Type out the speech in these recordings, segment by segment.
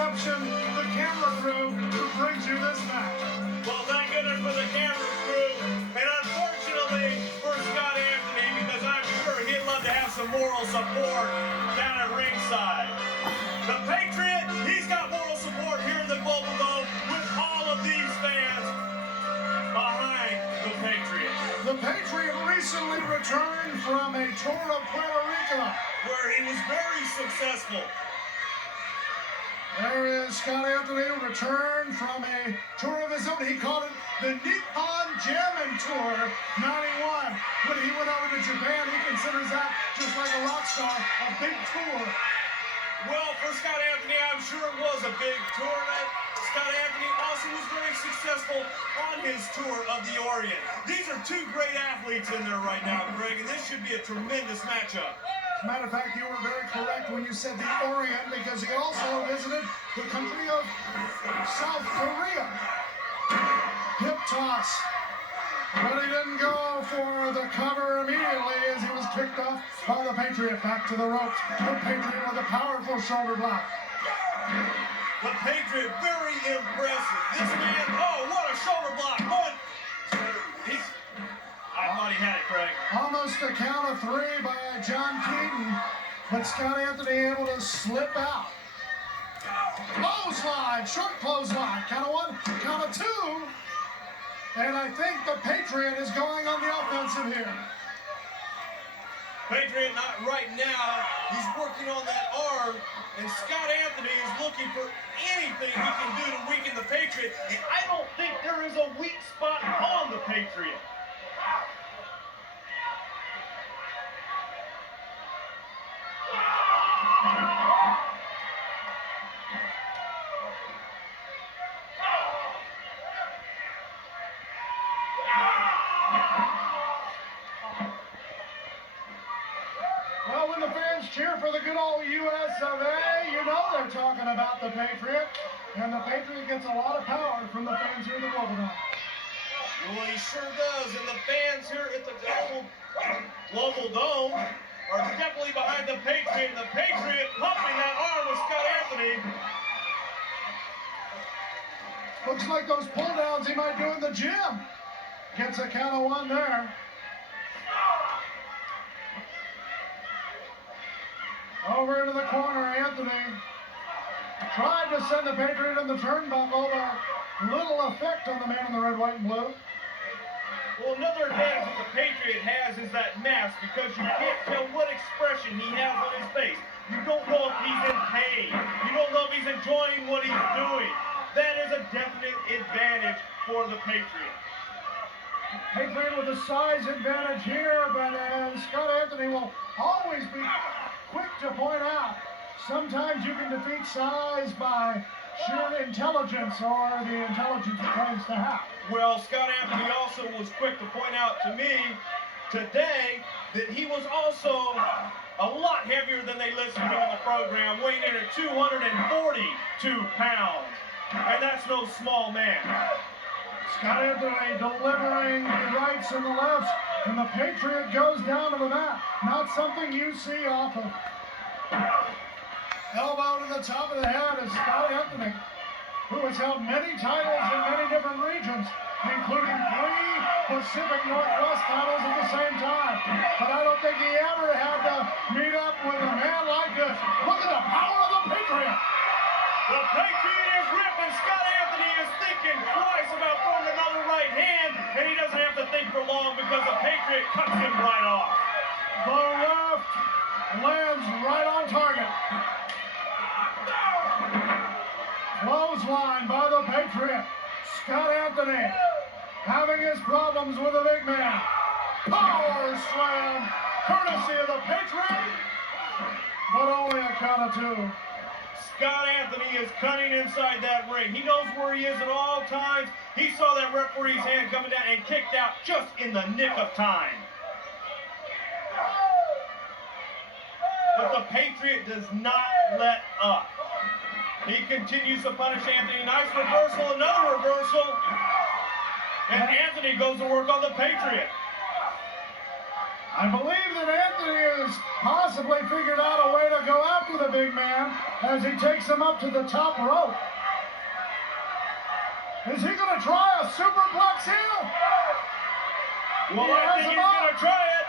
exception, the camera crew who brings you this match. Well, thank goodness for the camera crew, and unfortunately for Scott Anthony, because I'm sure he'd love to have some moral support down at ringside. The Patriot, he's got moral support here in the Global Dome with all of these fans behind the Patriot. The Patriot recently returned from a tour of Puerto Rico, where he was very successful. There is Scott Anthony, returned from a tour of his own. He called it the Nippon Jammin' Tour 91. When he went over to Japan, he considers that, just like a rock star, a big tour. Well, for Scott Anthony, I'm sure it was a big tour. Scott Anthony also was very successful on his tour of the Orient. These are two great athletes in there right now, Greg, and this should be a tremendous matchup. As a matter of fact, you were very correct when you said the Orient, because he also visited the country of South Korea. Hip toss. But he didn't go for the cover immediately as he was kicked off by the Patriot. Back to the ropes. The Patriot with a powerful shoulder block. The Patriot, very impressive. This man, oh, what a shoulder block. 1, 2, I thought he had it, Craig. Almost a count of 3 by John Keaton, but Scott Anthony able to slip out. Clothesline, short clothesline. Count of 1, count of 2. And I think the Patriot is going on the offensive here. Patriot not right now. He's working on that arm, and Scott Anthony is looking for anything he can do to weaken the Patriot. And I don't think there is a weak spot on the Patriot. Well, when the fans cheer for the good old US of A, you know they're talking about the Patriot. And the Patriot gets a lot of power from the fans here in the Global Dome. Well, he sure does. And the fans here at the Global Dome are definitely behind the Patriot. The Patriot pumping that arm with Scott Anthony. Looks like those pull downs he might do in the gym. Gets a count of 1 there. Over into the corner, Anthony tried to send the Patriot in the turnbuckle, but little effect on the man in the red, white, and blue. Well, another advantage that the Patriot has is that mask, because you can't tell what expression he has on his face. You don't know if he's in pain. You don't know if he's enjoying what he's doing. That is a definite advantage for the Patriot. Patriot with a size advantage here, but Scott Anthony will always be quick to point out, sometimes you can defeat size by sheer intelligence or the intelligence he claims to have. Well, Scott Anthony also was quick to point out to me today that he was also a lot heavier than they listed him in the program, weighing in at 242 pounds. And that's no small man. Scott Anthony delivering the rights and the lefts, and the Patriot goes down to the mat. Not something you see often. Elbow to the top of the head is Scott Anthony, who has held many titles in many different regions, including 3 Pacific Northwest titles at the same time. But I don't think he ever had to meet up with a man like this. Look at the power of the Patriot. The Patriot is ripping. Scott Anthony is thinking twice about throwing another right hand, and he doesn't have to think for long because the Patriot cuts him right off. The left lands right on target. Clothesline by the Patriot. Scott Anthony having his problems with the big man. Power slam, courtesy of the Patriot, but only a count of 2. Scott Anthony is cutting inside that ring. He knows where he is at all times. He saw that referee's hand coming down and kicked out just in the nick of time. But the Patriot does not let up. He continues to punish Anthony. Nice reversal, another reversal. And Anthony goes to work on the Patriot. I believe that Anthony has possibly figured out a way to go after the the big man as he takes him up to the top rope. Is he going to try a superplex here? Well, I think he's going to try it.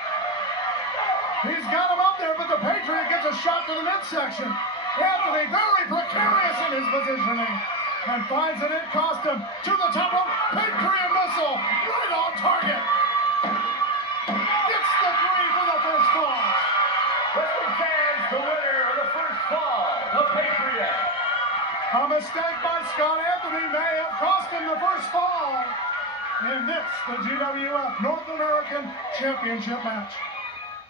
He's got him up there, but the Patriot gets a shot to the midsection. Anthony very precarious in his positioning and finds an it cost him to the top rope. Patriot missile right on target. Gets the 3 for the first fall. Wrestling fans, the winner of the first fall, the Patriot. A mistake by Scott Anthony may have cost him the first fall in this, the GWF North American Championship match.